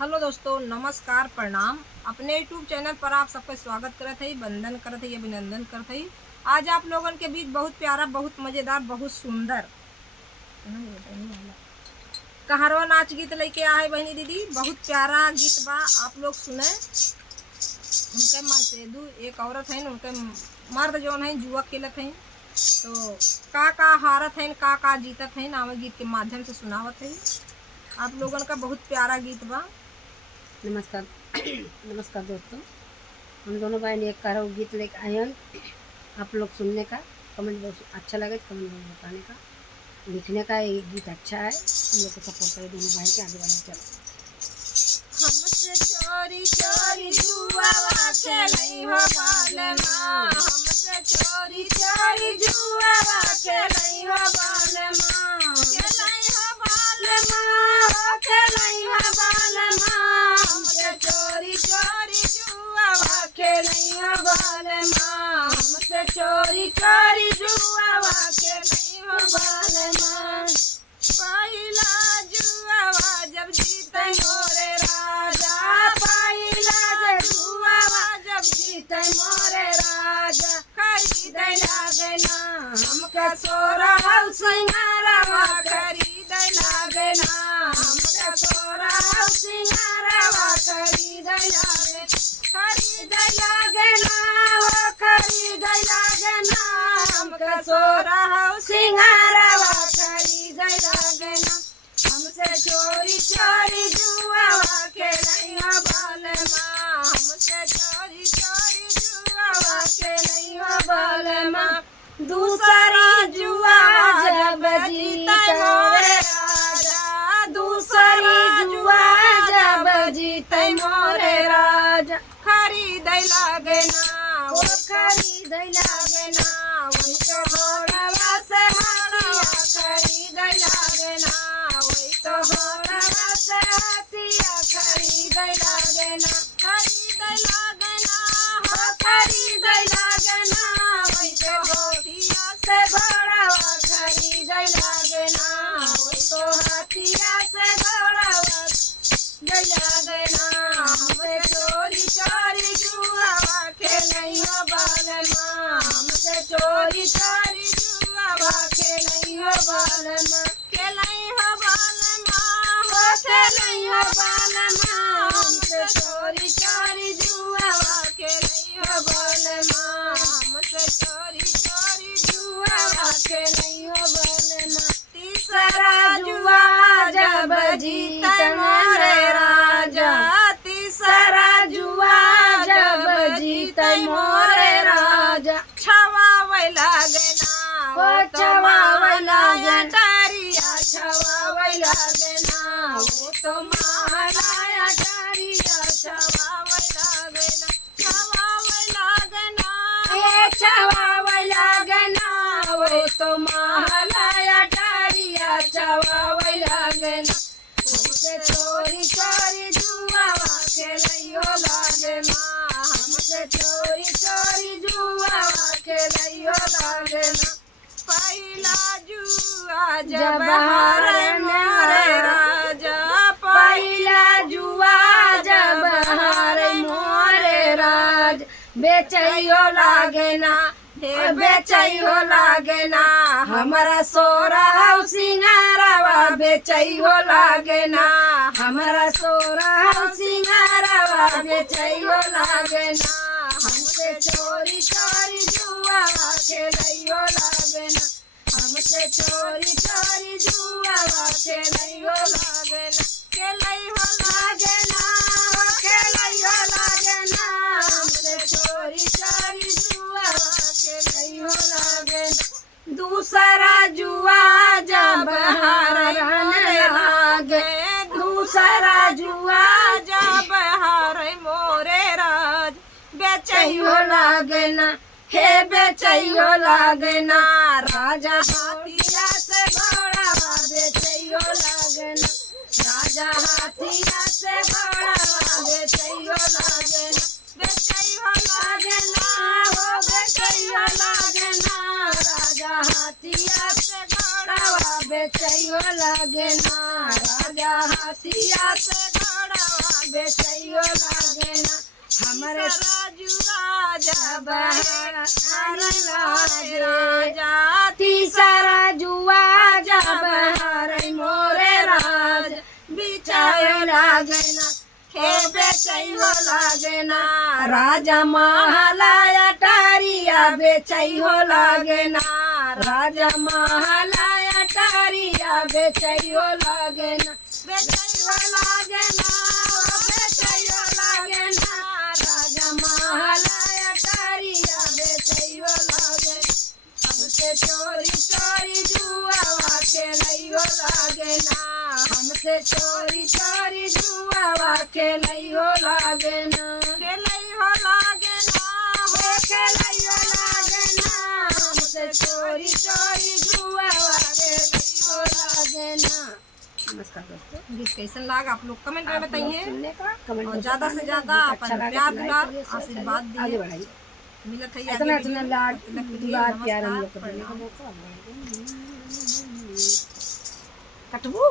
Hello दोस्तों, नमस्कार, प्रणाम। अपने यूट्यूब चैनल पर आप सबका स्वागत करत है, वंदन करत है, अभिनंदन करत है। आज आप लोगन के बीच बहुत प्यारा, बहुत मज़ेदार, बहुत सुंदर कहारवा नाच गीत लेके आए बहनी दीदी। बहुत प्यारा गीत बा, आप लोग सुने। उनके मसेदू एक औरत है, उनके मर्द जौन है जुआ खेलत हैं, तो का हारत है, का जीतत है, नाम गीत के माध्यम से सुनावत है। आप लोगन का बहुत प्यारा गीत बा। नमस्कार नमस्कार दोस्तों, हम दोनों भाई ने एक कहारवा गीत लेकर आए हैं। आप लोग सुनने का, कमेंट बहुत अच्छा लगे तो कमेंट में बताने का, लिखने का। ये गीत अच्छा है, हम लोग को सपोर्ट करें दोनों भाई के आगे बढ़े। चलो। हमसे चोरी चोरी जुआवा खेलई हो बालमा, हमसे चोरी चोरी जुआवा खेलई हो बालमा, खेलई हो बालमा, हो खेलई हो बालमा, हमसे चोरी चोरी जुआवा खेलई हो बालमा, हमसे चोरी चोरी जुआवा खेलई हो बालमा। पहिला जुआवा जब जीते मोरे राजा, पहिला जुआवा जब जीते मोरे राजा, खरीदे लागे ना हमका सोरा हौ सिंगारवा, खरीदे लागे ना हमका सोरा हौ सिंगारवा, खरीदे लागे, खरीदे लागे ना, हो खरीदे लागे ना हमका सोरा हौ सिंगारवा, खरीदे लागे ना। हमसे चोरी चोरी जुआवा खेलई हो बालमा, हमसे चोरी चोरी जुआवा खेलई हो बालमा। दूसरी जुआ जब जीते मोरे राजा, दूसरी जुआ जब जीते मोरे राजा, खरीदे लागे ना, वो खरीदे लागे ना, उनके घोड़वा से हाड़िया खरीदे लागे ना, वही तो घोड़वा से हाथिया खरीदे लागे ना, खरीदे लागे ना, हो खरीदे लागे ना, वही तो हाथिया से घोड़वा खरीदे लागे ना, वही तो हाथिया से घोड़वा जय लागे ना। हमसे चोरी चोरी जुआवा खेलई हो बालमा, हमसे चोरी चोरी जुआवा खेलई हो बालमा, खेलई हो बालमा, हो खेलई हो बालमा, हमसे चोरी चोरी जुआवा खेलई हो बालमा, हमसे चोरी चोरी जुआवा खेलई हो बालमा। तीसरा जुआ जब जीते मोरे राजा, तीसरा जुआ जब जीते मोरे राजा, छवावे लागे ना, वो छवावे लागे डारिया, छवावे लागे ना, वो तो महाराया डारिया, छवावे लागे ना, छवावे लागे ना, ये छवावे लागे ना, वो तो महाराया डारिया, छवावे लागे ना। हमसे चोरी चोरी जुआवा खेलई हो लागे ना, हमसे चोरी चोरी जुआवा खेलई हो लागे ना। पहिला जुआ जब हारे मोरे राजा, पहिला जुआ जब हारे मोरे राज, बेचैयो लागे ना, हे बेचैयो लागे ना, हमारा सोरा हौ सिंगारवा, बेचैयो लागे ना, हमारा सोरा हौ सिंगारवा, बेचैयो लागे ना। हमसे चोरी चोरी जुआवा खेलैयो लागे ना, हमसे चोरी चोरी जुआवा खेलैयो लागे ना, खेलैयो लागे ना, हो खेलैयो लागे ना, हमसे चोरी चोरी जुआवा खेलैयो लागे ना। दूसरा जुआ जब हारने लागे, दूसरा जुआ जब हारे मोरे राज, बेचैयो लागे ना, हे बेचैयो लागे ना, राजा हाथिया से घोड़ावा, बेचैयो लागे ना, राजा हाथिया से घोड़ावा, बेचैयो लागे ना, बेचैयो लागे ना, हो बेचैयो लागे ना, राजा हाथिया से घोड़ावा, बेचैयो लागे ना, राजा हाथिया से घोड़ावा, हमारे जुआ जब लागे राजा तीसरा जुआ जब हरे मोरे राज बिचायो लागे ना खेबे चाहिए लागे ना राजा महालाया टारिया बेचई हो लागे ना राजा महालाया टारिया बेचई हो लागे ना बेचायो लागे ना बेचई हो लागे ना राजा महालाया टारिया बेचई हो लागे हमसे चोरी चोरी जुआ खेलई हो लागे ना हमसे चोरी चोरी जुआ खेलई हो लागे ना खेलई हो लागे ना खेलई हो लागे ना हमसे चोरी चोरी जुआ खेलई हो लागे ना। नमस्कार दोस्तों, गीत कैसन लागा आप लोग कमेंट में बताइए सुनने का कमेंट और ज्यादा से ज्यादा अपन प्यार दुलार आशीर्वाद आगे दिए बढ़ाइए। मिलत है इतना इतना लाड दुलार प्यार हम लोग को नमस्कार देने का मौका कटबू